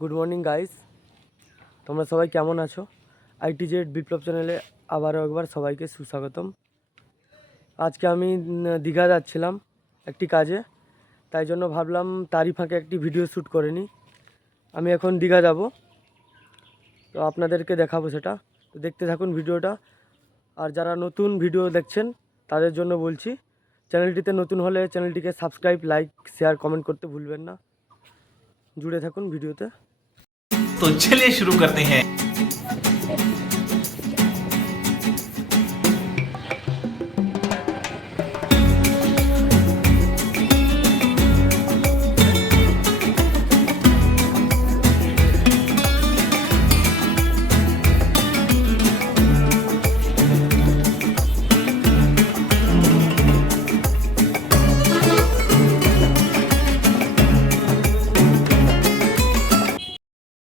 Good morning guys, তোমরা সবাই কেমন আছো? আইটিজেড বিপ্লব চ্যানেলে আবারও একবার সবাইকে সুস্বাগতম। আজকে আমি দীঘা যাচ্ছিলাম একটি কাজে, তাই জন্য ভাবলাম তারই ফাঁকে একটি ভিডিও শ্যুট করে নিই। আমি এখন দীঘা যাব, তো আপনাদেরকে দেখাবো সেটা। তো দেখতে থাকুন ভিডিওটা। আর যারা নতুন ভিডিও দেখছেন তাদের জন্য বলছি, চ্যানেলটিতে নতুন হলে চ্যানেলটিকে সাবস্ক্রাইব, লাইক, শেয়ার, কমেন্ট করতে ভুলবেন না। জুড়ে থাকুন ভিডিওতে। तो चलिए शुरू करते हैं।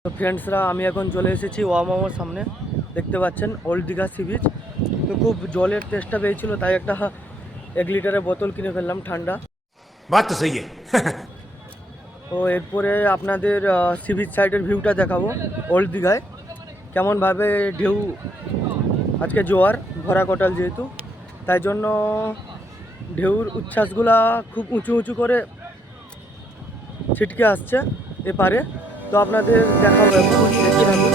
তো ফ্রেন্ডসরা, আমি এখন চলে এসেছি ওয়ামামার সামনে। দেখতে পাচ্ছেন ওল্ড দীঘা সি বিচ। তো খুব জলের তেষ্টা পেয়েছিল, তাই একটা 1 লিটারের বোতল কিনে ফেললাম ঠান্ডা। बात तो सही है। তো এরপরে আপনাদের সি বিচ সাইডের ভিউটা দেখাবো। ওল্ড দীঘায় কেমনভাবে ঢেউ, আজকে জোয়ার ভরা কোটাল যেহেতু, তাই জন্য ঢেউর উচ্ছ্বাসগুলা খুব উঁচু উঁচু করে ছিটকে আসছে এপারে। তো আপনাদের দেখাবো, দেখতে থাকুন।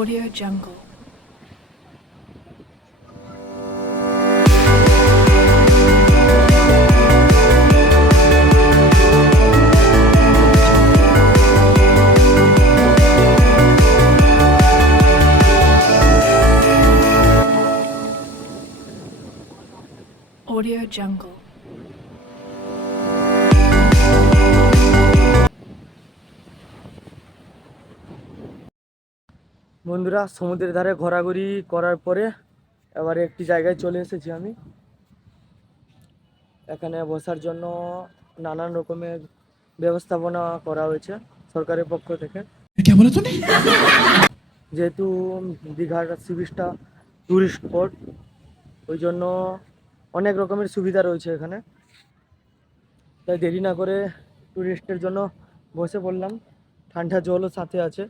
Audio Jungle. Audio Jungle. বন্ধুরা, সমুদ্রের ধারে ঘোরাঘুরি করার পরে এবারে একটি জায়গায় চলে এসেছি আমি। এখানে বসার জন্য নানান রকমের ব্যবস্থাপনা করা হয়েছে সরকারের পক্ষ থেকে। যেহেতু দীঘার সি বিচটা টুরিস্ট স্পট, ওই জন্য অনেক রকমের সুবিধা রয়েছে এখানে। তাই দেরি না করে টুরিস্টের জন্য বসে পড়লাম। ঠান্ডা জলও সাথে আছে,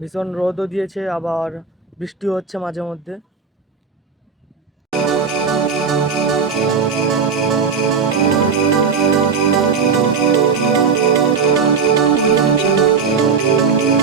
ভীষণ রোদও দিয়েছে, আবার বৃষ্টিও হচ্ছে মাঝে মধ্যে। Audio Jungle. Audio Jungle.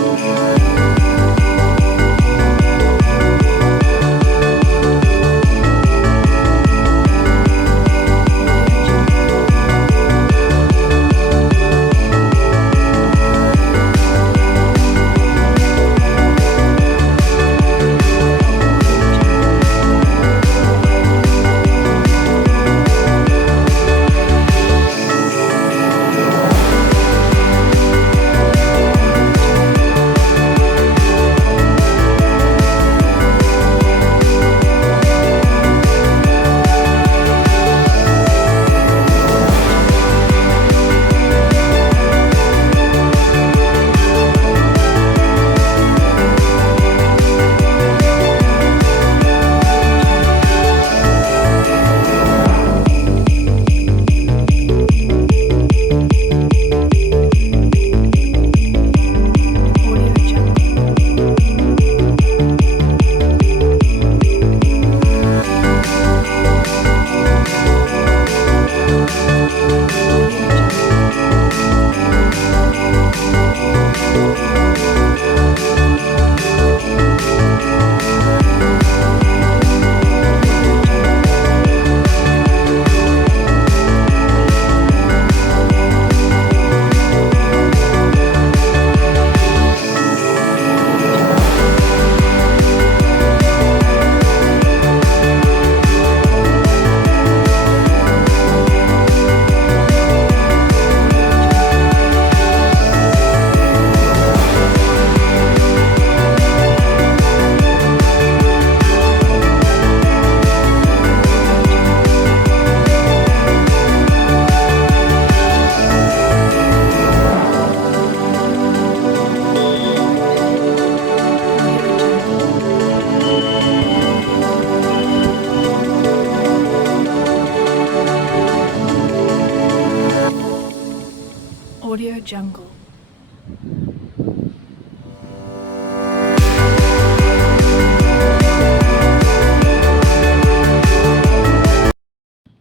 Audio Jungle.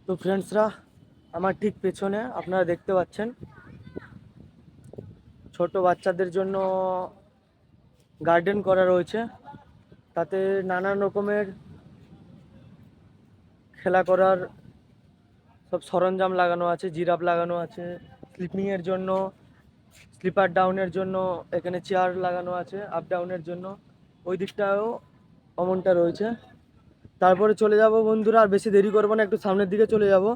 তো ফ্রেন্ডসরা, আমার ঠিক পেছনে আপনারা দেখতে পাচ্ছেন ছোট বাচ্চাদের জন্য গার্ডেন করা রয়েছে। তাতে নানান রকমের খেলা করার সব সরঞ্জাম লাগানো আছে, জিরাফ লাগানো আছে, স্লিপিংয়ের জন্য, স্লিপার ডাউনের জন্য এখানে চেয়ার লাগানো আছে, আপ ডাউনের জন্য। ওই দিকটাও অমনটা রয়েছে। তারপরে চলে যাব বন্ধুরা, আর বেশি দেরি করবো না, একটু সামনের দিকে চলে যাব।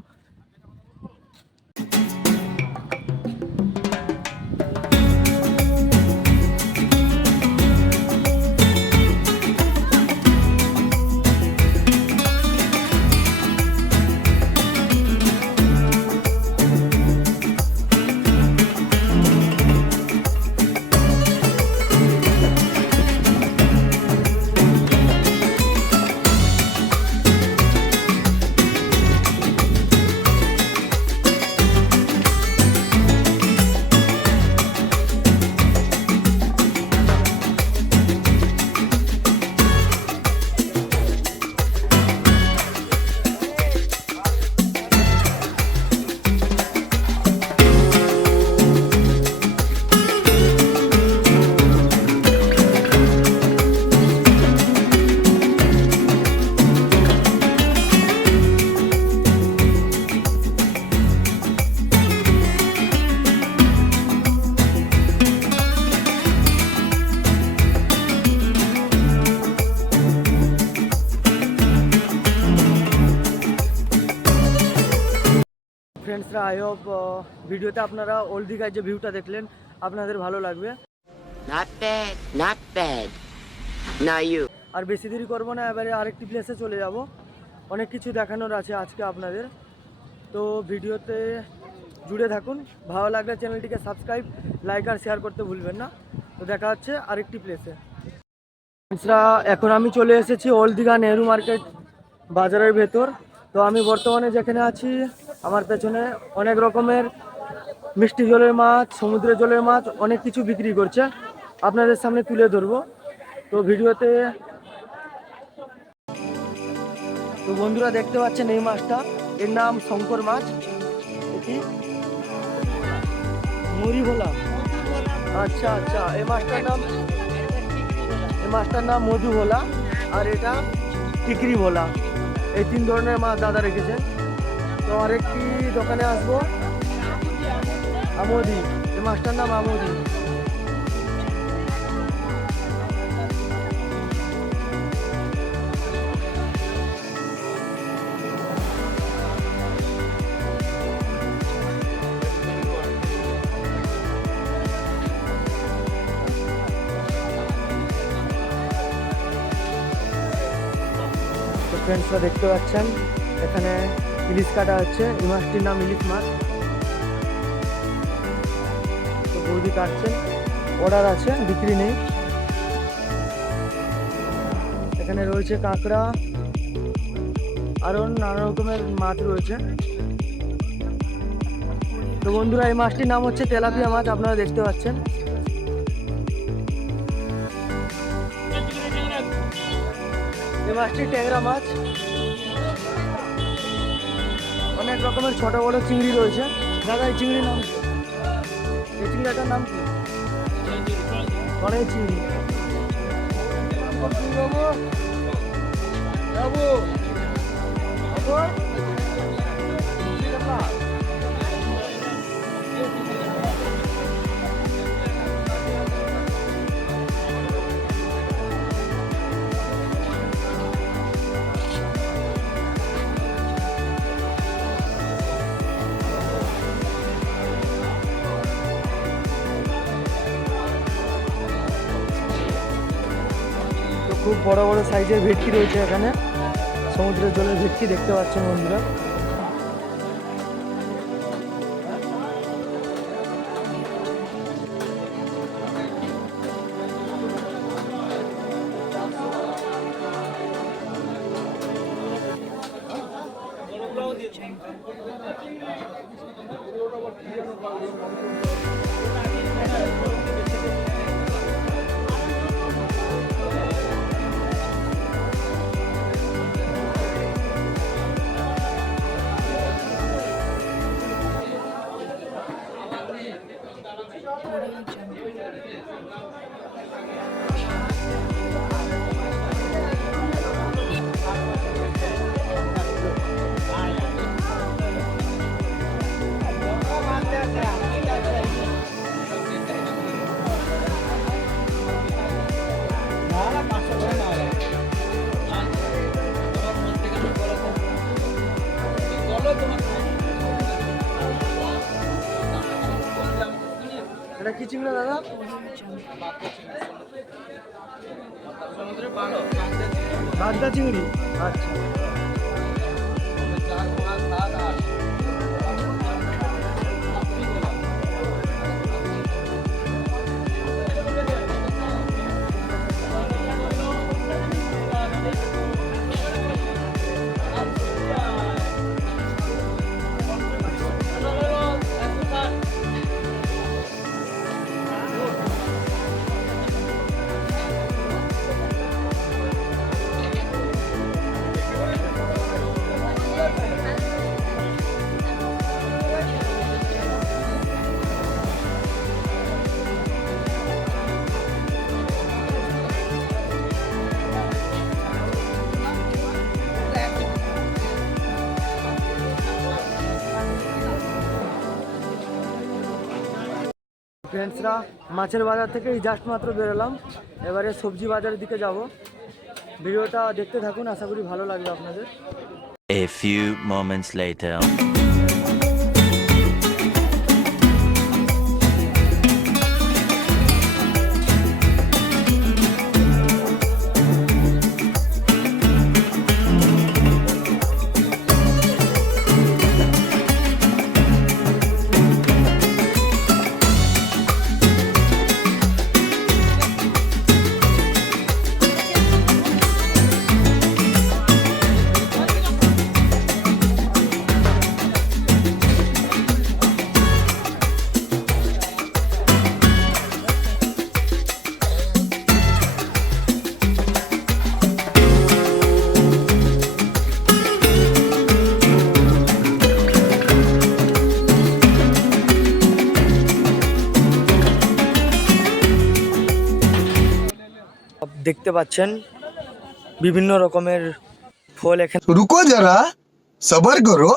ফ্রেন্ডসরা, আই হোপ ভিডিওতে আপনারা ওল্ড দীঘার যে ভিউটা দেখলেন আপনাদের ভালো লাগবে। Not bad, not bad. Now you. আর বেশি দেরি করবো না, এবারে আরেকটি প্লেসে চলে যাব। অনেক কিছু দেখানোর আছে আজকে আপনাদের। তো ভিডিওতে জুড়ে থাকুন। ভালো লাগলে চ্যানেলটিকে সাবস্ক্রাইব, লাইক আর শেয়ার করতে ভুলবেন না। তো দেখা হচ্ছে আরেকটি প্লেসে। ফ্রেন্ডসরা, এখন আমি চলে এসেছি ওল্ড দীঘা নেহরু মার্কেট বাজারের ভেতর। তো আমি বর্তমানে যেখানে আছি, আমার পেছনে অনেক রকমের মিষ্টি জলের মাছ, সমুদ্রের জলের মাছ অনেক কিছু বিক্রি করছে, আপনাদের সামনে তুলে ধরবো। তো ভিডিওতে তো বন্ধুরা দেখতে পাচ্ছেন এই মাছটা, এর নাম শঙ্কর মাছ। এটি মুড়ি ভোলা। আচ্ছা আচ্ছা, এই মাছটার নাম মধু ভোলা, আর এটা টিকরি ভোলা। এই 3 ধরনের মাছ দাদা রেখেছেন। তো আরেকটি দোকানে আসবো, আমোদি। এই মাছটার নাম আমোদি। তো ফ্রেন্ডসরা দেখতে পাচ্ছেন এখানে ইলিশ কাটা হচ্ছে। এই মাছটির নাম ইলিশ মাছ। তো বৌদি কাটছেন, অর্ডার আছে, বিক্রি নেই। এখানে রয়েছে কাঁকড়া, আরও নানা রকমের মাছ রয়েছে। তো বন্ধুরা, এই মাছটির নাম হচ্ছে তেলাপিয়া মাছ, আপনারা দেখতে পাচ্ছেন। এই মাছটি ট্যাংরা মাছ। অনেক রকমের ছোট বড় চিংড়ি রয়েছে। দাদা, এই চিংড়ির নাম কি? এই চিংড়িটার নাম কি? অনেক চিংড়ি। খুব বড় বড় সাইজের ভেটকি রয়েছে এখানে। সমুদ্রের জলের ভেটকি দেখতে পাচ্ছেন বন্ধুরা। Audio Jungle. এটা কি চিংড়ি দাদা? বাগদা চিংড়ি। আচ্ছা, ফ্রেন্ডসরা, মাছের বাজার থেকে জাস্ট মাত্র বেরোলাম। এবারে সবজি বাজারের দিকে যাব। ভিডিওটা দেখতে থাকুন, আশা করি ভালো লাগবে আপনাদের। A few moments later. দেখতে পাচ্ছেন বিভিন্ন রকমের ফল এখানে रुको जरा सबर करो।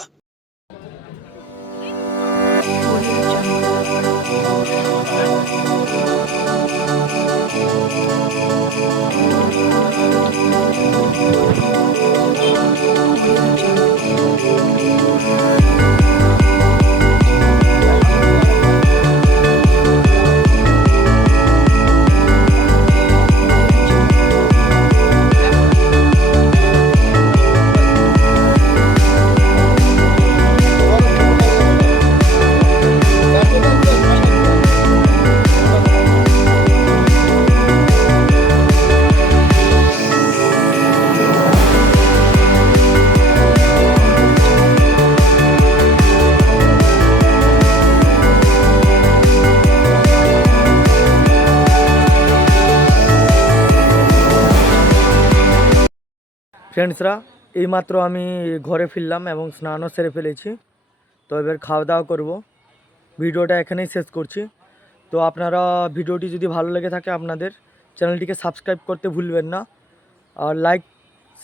ফ্রেন্ডসরা, এইমাত্র আমি ঘরে ফিরলাম এবং স্নানও সেরে ফেলেছি। তো এবার খাওয়া দাওয়া করবো। ভিডিওটা এখানেই শেষ করছি। তো আপনারা ভিডিওটি যদি ভালো লেগে থাকে আপনাদের চ্যানেলটিকে সাবস্ক্রাইব করতে ভুলবেন না, আর লাইক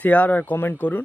শেয়ার আর কমেন্ট করুন।